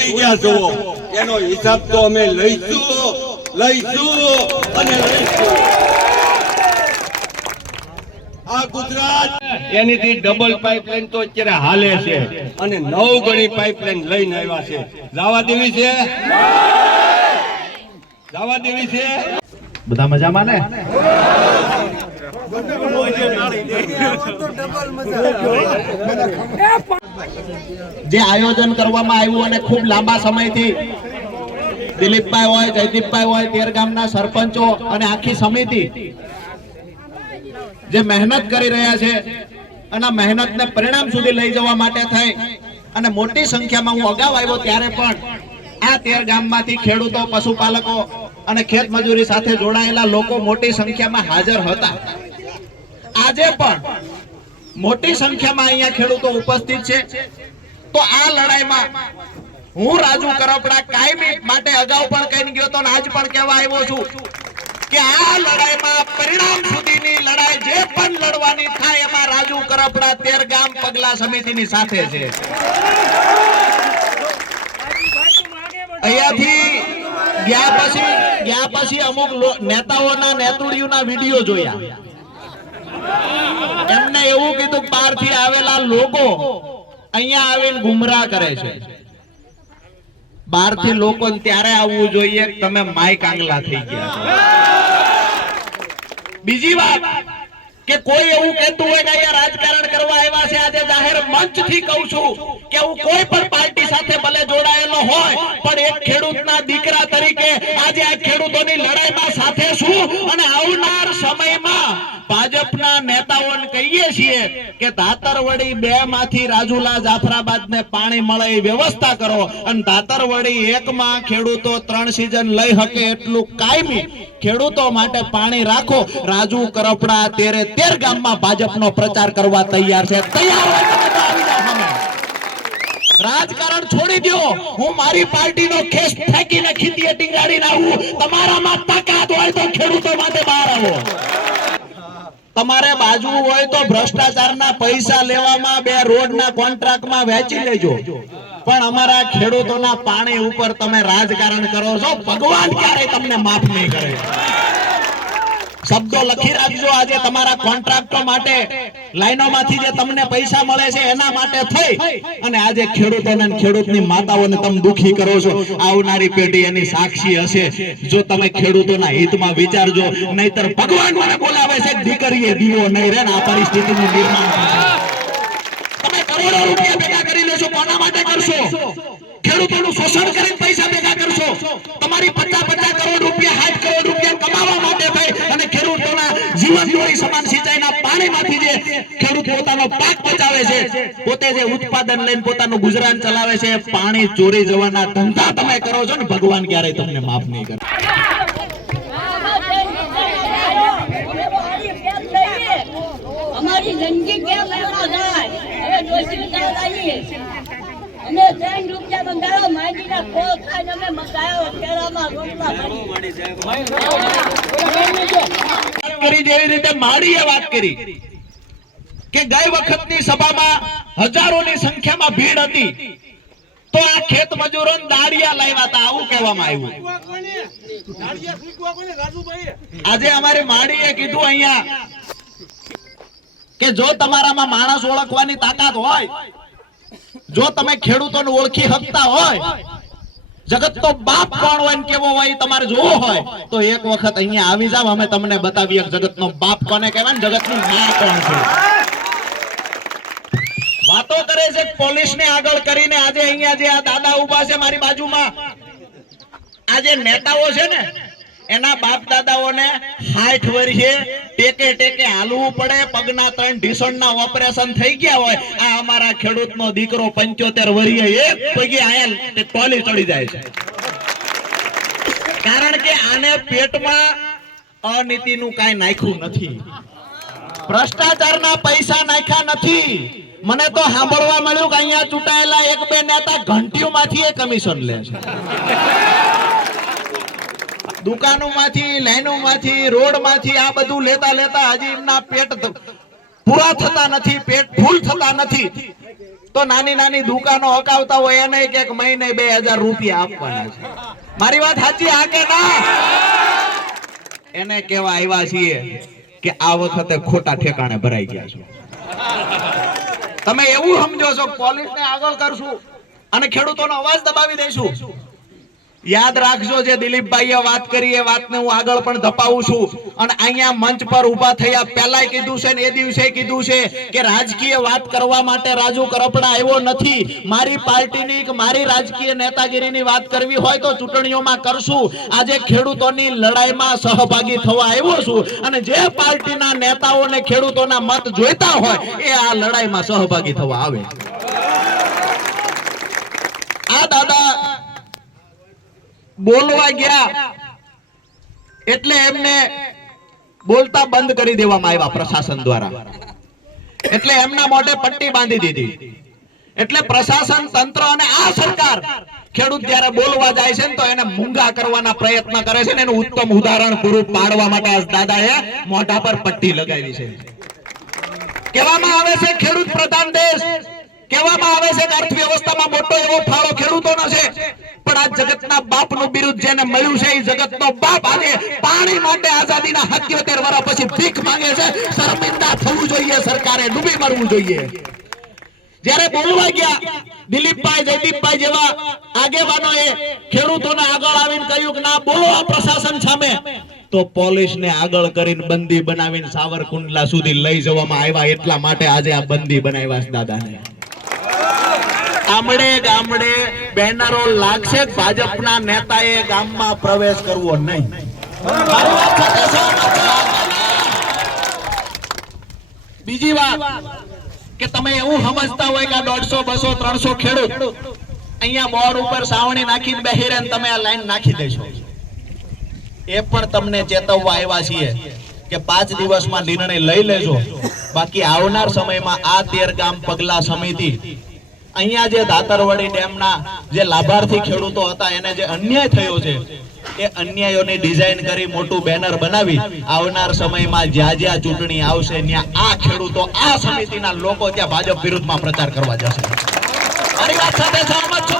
ભૂલી ગયા છો એનો હિસાબ તો અમે લઈશું અને લઈશું. આ ગુજરાત એનીથી ડબલ પાઇપલાઇન તો અત્યારે હાલે છે અને 9 ગણી પાઇપલાઇન લઈને આવ્યા છે. જવા દેવી છે? જવા દેવી છે? બધા મજામાં ને? જે આયોજન કરવામાં આવ્યું અને ખૂબ લાંબા સમયથી દિલીપભાઈ હોય, જયદીપભાઈ હોય, તેર ગામના સરપંચો અને આખી સમિતિ જે મહેનત કરી રહ્યા છે અને મહેનતને પરિણામ સુધી લઈ જવા માટે થઈ અને મોટી સંખ્યામાં હું અગાઉ આવ્યો ત્યારે પણ આ તેર ગામમાંથી ખેડૂતો, પશુપાલકો અને ખેત મજૂરી સાથે જોડાયેલા લોકો મોટી સંખ્યામાં હાજર હતા. આજે પણ મોટી સંખ્યામાં અહીંયા ખેડૂતો ઉપસ્થિત છે. તો આ લડાઈમાં હું રાજુ કરપડા કાયમી માટે અગાઉ પણ કહી ગયો તો આજ પણ કહેવા આવ્યો છું કે આ લડાઈમાં પરિણામ સુધીની લડાઈ જે પણ લડવાની થાય એમાં રાજુ કરપડા તેર ગામ પગલા સમિતિની સાથે છે. અહીંયાથી ગયા પછી અમુક નેતાઓના નેતુડીઓના વિડીયો જોયા. એમને એવું કીધું બહારથી આવેલા લોકો અહીંયા આવીને ગુમરાહ કરે છે. બહારથી લોકો ત્યારે આવવું જોઈએ તમે માઈક આંગલા થઈ ગયા. બીજી વાત કે કોઈ એવું કહેતું હોય કે અહીંયા રાજકારણ કરવા આવ્યા છે, આજે જાહેર મંચથી કહું છું કે હું કોઈ પણ પાર્ટી સાથે ભલે જોડાયેલો હોય પણ એક ખેડૂતના દીકરા તરીકે આજે આ ખેડૂતોની લડાઈમાં સાથે છું અને આવનાર સમયમાં ભાજપના નેતાઓને કહીએ છીએ કે ધાતરવડી 2 માંથી રાજુલા જાફરાબાદને પાણી મળે એ વ્યવસ્થા કરો અને ધાતરવડી 1 માં ખેડૂતો 3 સિઝન લઈ શકે એટલું કાયમી ખેડૂતો માટે પાણી રાખો. રાજુ કરપડા તેર ગામમાં ભાજપનો પ્રચાર કરવા તૈયાર છે. તૈયાર હોય તો આવી જાઓ સામે. રાજકારણ છોડી દો. હું મારી પાર્ટીનો ખેસ ફેંકીને ખીતીએ ટીંગાડીને આવું. તમારામાં તાકાત હોય તો ખેડૂતો માટે બહાર આવો. તમારે બાજુ હોય તો ભ્રષ્ટાચારના પૈસા લેવામાં 2 રોડના કોન્ટ્રાક્ટમાં વેચી લેજો પણ અમારા ખેડૂતોના પાણી ઉપર તમે રાજકારણ કરો છો, ભગવાન ક્યારે તમને માફ નહીં કરે. શબ્દો લખી રાખજો. આજે તમારા કોન્ટ્રાક્ટો માટે લાઈનોમાંથી જે તમને પૈસા મળે છે એના માટે થઈ અને આજે ખેડૂતોને ખેડૂતની માતાઓને તમે દુખી કરો છો. આવનારી પેઢી એની સાક્ષી હશે. જો તમે ખેડૂતોના હિતમાં વિચારજો, નહીતર ભગવાન મને બોલાવે છે દીકરીએ દીવો નહીં રહે. આ પરિસ્થિતિનું નિર્માણ થશે. તમે કરોડો રૂપિયા ભેગા કરી લેશો, કોના માટે કરશો? ખેડૂતોનું શોષણ કરીને પૈસા ભેગા કરશો. તમારી 50 કરોડ રૂપિયા 60 કરોડ રૂપિયા કમાવા માટે થઈ અને ખેડૂતોના જીવન જોડી સમાન સિંચાઈના પાણીમાંથી જે ખેડૂત પોતાનો પાક બચાવે છે, પોતે જે ઉત્પાદન લઈને પોતાનું ગુજરાન ચલાવે છે, પાણી ચોરી જવાના ધંધા તમે કરો છો ને ભગવાન ક્યારેય તમને માફ નહીં કરે. અમારી જિંદગી કેમ એમાં જાય? હવે દોષી વિચાર લાવીએ અમે 3 રૂપિયા બંધારો માંડીના કોલ ખાઈને અમે મકાયો કેરામાં રોટલા કરી જેવી રીતે માડીએ વાત કરી કે ગઈ વખતની સભામાં હજારોની સંખ્યામાં ભીડ હતી તો આ ખેત મજૂરોને દાડિયા લાવ્યા હતા આવું કહેવામાં આવ્યું. આજે અમારી માડીએ કીધું અહીંયા કે જો તમારામાં માણસ ઓળખવાની તાકાત હોય, જો તમે ખેડૂતોને ઓળખી શકતા હોય, જગતનો બાપ કોણ હોય ને કેવો હોય તમારે જોવો હોય તો એક વખત અહીંયા આવી જાવ. અમે તમને બતાવીએ જગતનો બાપ કોને કહેવાય ને જગતની માં કોણ છે. વાતો કરે છે પોલીસને આગળ કરીને. આજે અહીંયા જે આ દાદા ઉભા છે મારી બાજુમાં, આ જે નેતાઓ છે ને એના બાપ દાદાઓને 60 વર્ષે ટેકે હાલવું પડે, પગના 3 ઢીસણના ઓપરેશન થઈ ગયા હોય. આ અમારા ખેડૂતનો દીકરો 75 વર્ષે એક પગે આયા ટોલી ચડી જાય છે. કારણ કે આને પેટમાં અનીતિનું કાઈ નાખ્યું નથી, ભ્રષ્ટાચારના પૈસા નાખ્યા નથી. મને તો સાંભળવા મળ્યું કે અહીંયા ચૂંટાયેલા 1-2 નેતા ઘંટીઓમાંથી કમિશન લે છે. દુકાનોમાંથી, લાઈનોમાંથી, રોડમાંથી આ બધું લેતા હજી એમના પેટ પૂરા થતા નથી, પેટ ફૂલ થતા નથી. તો નાની નાની દુકાનો હકાવતા હોય એને એક મહિને 2000 રૂપિયા આપવાના છે. મારી વાત સાચી આ કે ના? એને કેવા આવ્યા છીએ કે આ વખતે ખોટા ઠેકાણે ભરાઈ ગયા છો. તમે એવું સમજો છો પોલીસને આગળ કરશું અને ખેડૂતોનો અવાજ દબાવી દઈશું. યાદ રાખજો જે દિલીપભાઈએ વાત કરી એ વાતને હું આગળ પણ દબાવું છું. અને અહીંયા મંચ પર ઊભા થયા પહેલાય કીધું છે ને એ દિવસે કીધું છે કે રાજકીય વાત કરવા માટે રાજુ કરપડા આવ્યો નથી. મારી પાર્ટીની કે મારી રાજકીય નેતાગીરીની વાત કરવી હોય તો ચૂંટણીઓમાં કરશું. આજે ખેડૂતોની લડાઈમાં સહભાગી થવા આવ્યો છું અને જે પાર્ટીના નેતાઓને ખેડૂતોના મત જોઈતા હોય એ આ લડાઈમાં સહભાગી થવા આવે. આ દાદા બોલવા ગયા એટલે એમને બોલતા બંધ કરી દેવામાં આવ્યા પ્રશાસન દ્વારા. એટલે એમના મોઢે પટ્ટી બાંધી દીધી. એટલે પ્રશાસન તંત્ર અને આ સરકાર ખેડૂત જ્યારે બોલવા જાય છે ને તો એને મૂંગા કરવાના પ્રયત્ન કરે છે ને એનું ઉત્તમ ઉદાહરણ પૂરું પાડવા માટે આ દાદાએ મોઢા પર પટ્ટી લગાવી છે. કહેવામાં આવે છે ખેડૂત પ્રધાન દેશ, કહેવામાં આવે છે કે અર્થવ્યવસ્થામાં મોટો એવો ફાળો ખેડૂતોનો છે. પણ આ જગતના બાપનું બિરુદ જેને મળ્યું છે એ જગતનો બાપ આજે પાણી માટે આઝાદીના 77 વર્ષ પછી ભીખ માંગે છે. શર્મિંદા થવું જોઈએ, સરકારે ડૂબી મરવું જોઈએ. જ્યારે બોલવા ગયા દિલીપભાઈ, જયદીપભાઈ જેવા આગેવાનોએ ખેડૂતોને આગળ આવીને કહ્યું કે ના બોલો આ પ્રશાસન સામે, તો પોલીસને આગળ કરીને બંદી બનાવીને સાવરકુંડલા સુધી લઈ જવામાં આવ્યા. એટલા માટે આજે આ બંદી બનાવ્યા છે દાદાને. ગામડે ગામડે બેનરો લાગશે, ભાજપના નેતાએ ગામમાં પ્રવેશ કરવો નહીં. બીજી વાત કે તમે એવું સમજતા હોય કે 150, 200, 300 ખેડૂત અહીંયા બોર્ડ ઉપર સાવણી નાખીને બેહીરે તમે આ લાઈન નાખી દેશો. એ પણ તમને ચેતવવા આવ્યા છીએ કે 5 દિવસમાં નિર્ણય લઈ લેજો. બાકી આવનાર સમયમાં આ 13 ગામ પગલા સમિતિ અહીંયા જે દાતરવાડી ડેમના જે લાભાર્થી ખેડૂતો હતા એને જે અન્યાય થયો છે એ અન્યાયોની ડિઝાઇન કરી મોટું બેનર બનાવી આવનાર સમયમાં જ્યાં જ્યાં ચૂંટણી આવશે ત્યાં આ ખેડૂતો, આ સમિતિના લોકો ત્યાં ભાજપ વિરુદ્ધમાં પ્રચાર કરવા જશે. મારી વાત સાથે સહમત છો?